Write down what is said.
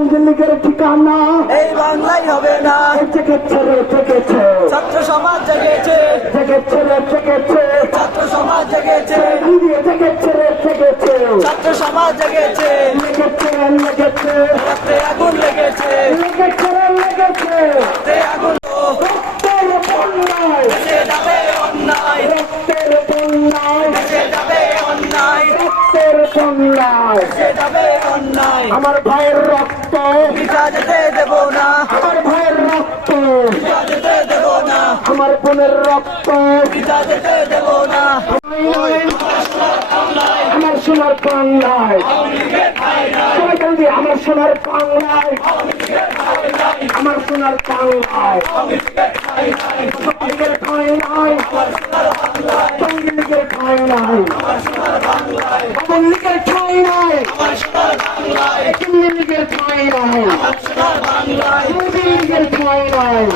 আওয়ামী লীগের ঠিকানা এই বাংলায় হবে না। জেগেছে রে জেগেছে, ছাত্র সমাজ জেগেছে, জেগেছে রে জেগেছে, ছাত্র সমাজ জেগেছে, জেগেছে রে জেগেছে, ছাত্র সমাজ জেগেছে, লেগেছে রে লেগেছে, রক্তে আগুন লেগেছে, লেগেছে রে লেগেছে, রক্তে আগুন। রক্তের বন্যায়, দেশে যাবে অন্যায়, রক্তের বন্যায়, দেশে যাবে অন্যায়, রক্তের বন্যায়, দেশে যাবে অন্যায়। আমার ভাইয়ের রক্ত, পিতা যেতে দেব না, আমার ভাইয়ের রক্ত, পিতা যেতে দেব না, আমার বোনের রক্ত, পিতা যেতে দেব না। আমার সোনার বাংলায়, সবাই বলবি আমার সোনার বাংলায়, আমার সোনার বাংলায়, সঙ্গীর ঠাঁই নাই, সঙ্গীর ঠাঁই নাই, সঙ্গীর ঠাঁই নাই, সঙ্গীর ঠাঁই নাই, সঙ্গীর ঠাঁই নাই।